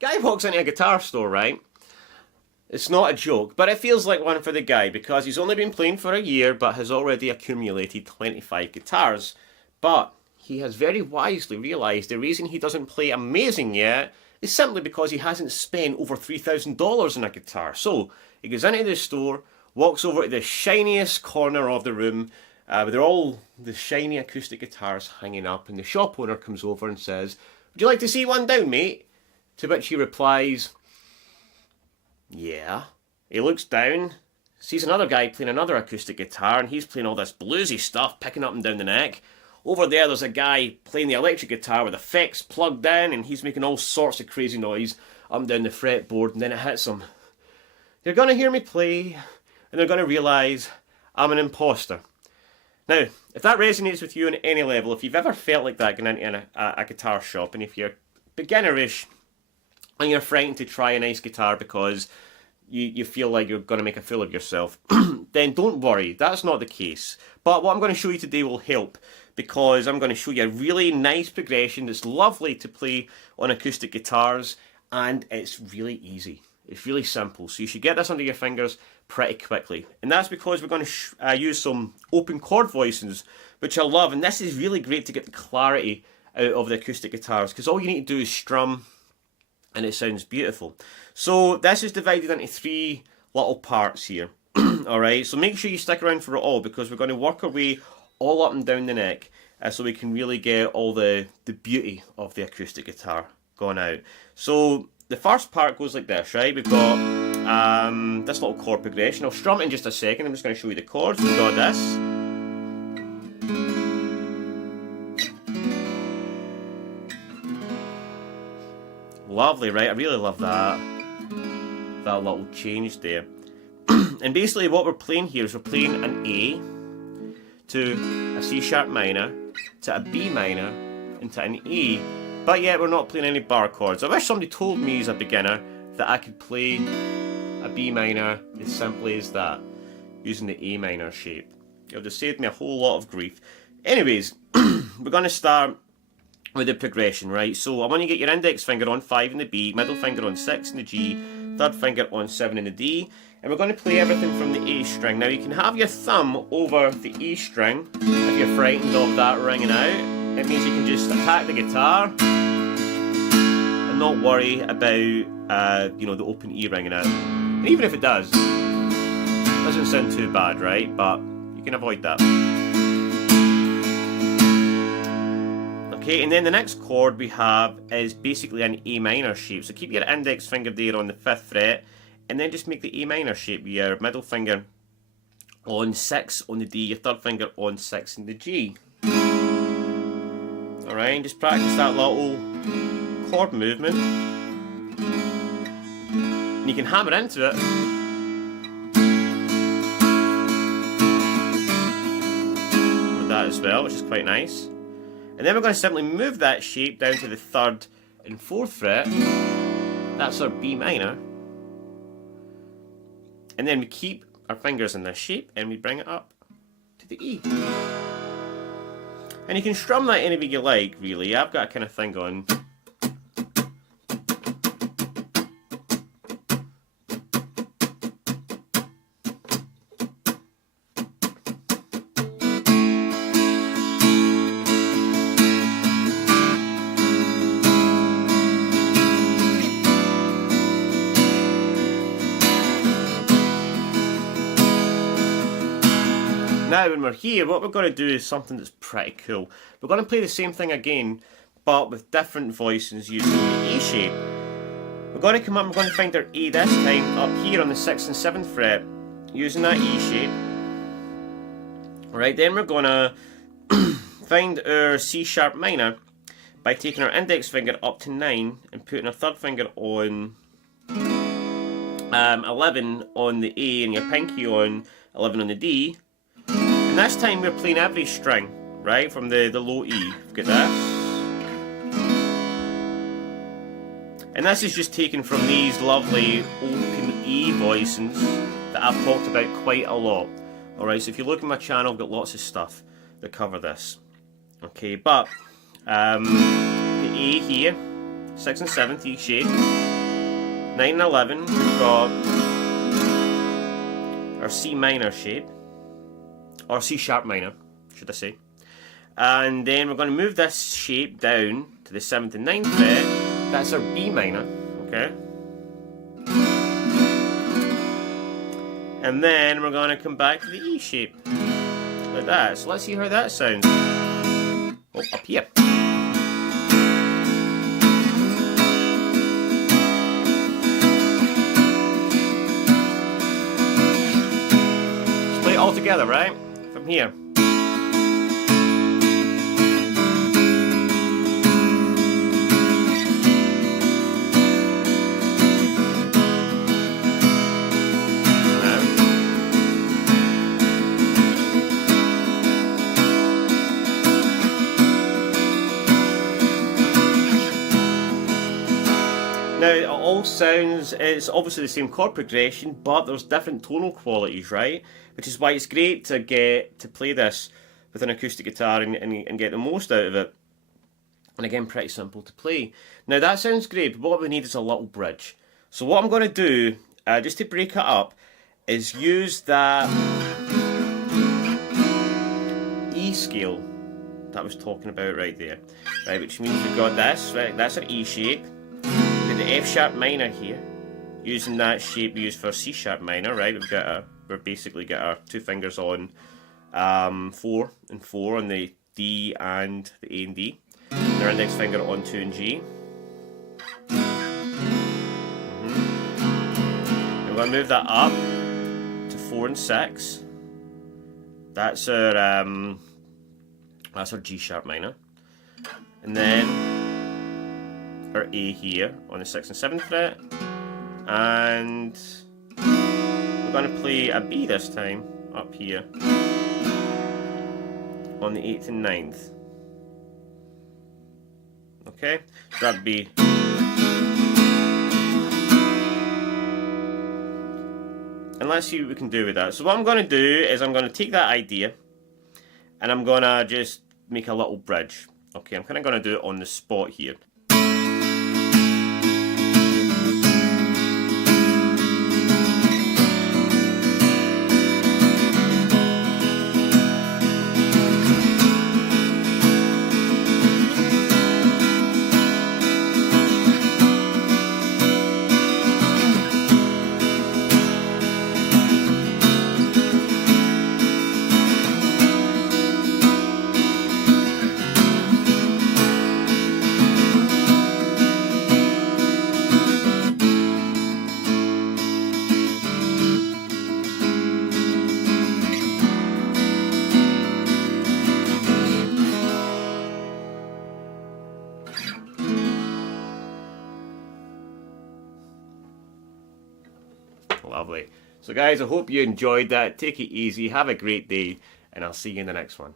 Guy walks into a guitar store, right? It's not a joke, but it feels like one for the guy because he's only been playing for a year but has already accumulated 25 guitars. But he has very wisely realised the reason he doesn't play amazing yet is simply because he hasn't spent over $3,000 on a guitar. So he goes into the store, walks over to the shiniest corner of the room, where they're all the shiny acoustic guitars hanging up, and the shop owner comes over and says, "Would you like to see one down, mate?" To which he replies, "Yeah." He looks down, sees another guy playing another acoustic guitar, and he's playing all this bluesy stuff, picking up and down the neck. Over there's a guy playing the electric guitar with effects plugged in, and he's making all sorts of crazy noise up and down the fretboard, and then it hits him. They're going to hear me play, and they're going to realise I'm an imposter. Now, if that resonates with you on any level, if you've ever felt like that going into a guitar shop, and if you're beginnerish, and you're frightened to try a nice guitar because you feel like you're going to make a fool of yourself, then don't worry, that's not the case. But what I'm going to show you today will help, because I'm going to show you a really nice progression that's lovely to play on acoustic guitars, and it's really easy. It's really simple, so you should get this under your fingers pretty quickly. And that's because we're going to use some open chord voicings, which I love, and this is really great to get the clarity out of the acoustic guitars, because all you need to do is strum, and it sounds beautiful. So this is divided into 3 little parts here. Alright, so make sure you stick around for it all, because we're going to work our way all up and down the neck, so we can really get all the beauty of the acoustic guitar going out. So the first part goes like this, right? We've got this little chord progression. I'll strum it in just a second. I'm just going to show you the chords. We've got this. Lovely, right? I really love that little change there. And basically what we're playing here is we're playing an A to a C sharp minor to a B minor and to an E, but yet we're not playing any bar chords. I wish somebody told me as a beginner that I could play a B minor as simply as that using the A minor shape. It would have saved me a whole lot of grief. Anyways, we're going to start with the progression, right? So I want you to get your index finger on 5 in the B, middle finger on 6 in the G, third finger on 7 in the D, and we're going to play everything from the A string. Now you can have your thumb over the E string if you're frightened of that ringing out. It means you can just attack the guitar and not worry about the open E ringing out. And even if it doesn't sound too bad, right? But you can avoid that. Okay, and then the next chord we have is basically an A minor shape. So keep your index finger there on the 5th fret, and then just make the A minor shape. Your middle finger on 6 on the D, your third finger on 6 in the G. Alright, and just practice that little chord movement. And you can hammer into it. With that as well, which is quite nice. And then we're going to simply move that shape down to the 3rd and 4th fret. That's our B minor. And then we keep our fingers in this shape and we bring it up to the E. And you can strum that any way you like, really. I've got a kind of thing going. Now when we're here, what we're going to do is something that's pretty cool. We're going to play the same thing again, but with different voicings using the E shape. We're going to come up and we're going to find our A this time up here on the 6th and 7th fret, using that E shape. Alright, then we're going to find our C sharp minor by taking our index finger up to 9 and putting our third finger on 11 on the A and your pinky on 11 on the D. And this time we're playing every string, right, from the low E. Get this. And this is just taken from these lovely open E voicings that I've talked about quite a lot. Alright, so if you look at my channel, I've got lots of stuff that cover this. Okay, but the A here, 6th and 7th E shape. 9 and 11, we've got our C minor shape, or C sharp minor, should I say. And then we're going to move this shape down to the 7th and 9th fret. That's our B minor, okay? And then we're going to come back to the E shape, like that. So let's see how that sounds. Oh, up here. Let's play it all together, right? From here. Now, it all sounds, it's obviously the same chord progression, but there's different tonal qualities, right? Which is why it's great to get to play this with an acoustic guitar and get the most out of it. And again, pretty simple to play. Now, that sounds great, but what we need is a little bridge. So what I'm going to do, just to break it up, is use that E scale that I was talking about right there. Right, which means we've got this, right? That's our E shape. The F sharp minor here, using that shape we use for C sharp minor, right? We've basically got our two fingers on 4 and 4 on the D and the A and D, and our index finger on 2 and G. I'm going to move that up to 4 and 6. That's our G sharp minor, and then our A here on the 6th and 7th fret, and we're going to play a B this time up here on the 8th and 9th. Okay, so that'd be, and let's see what we can do with that. So what I'm going to do is I'm going to take that idea and I'm going to just make a little bridge. Okay, I'm kind of going to do it on the spot here. Lovely. So guys, I hope you enjoyed that. Take it easy, have a great day, and I'll see you in the next one.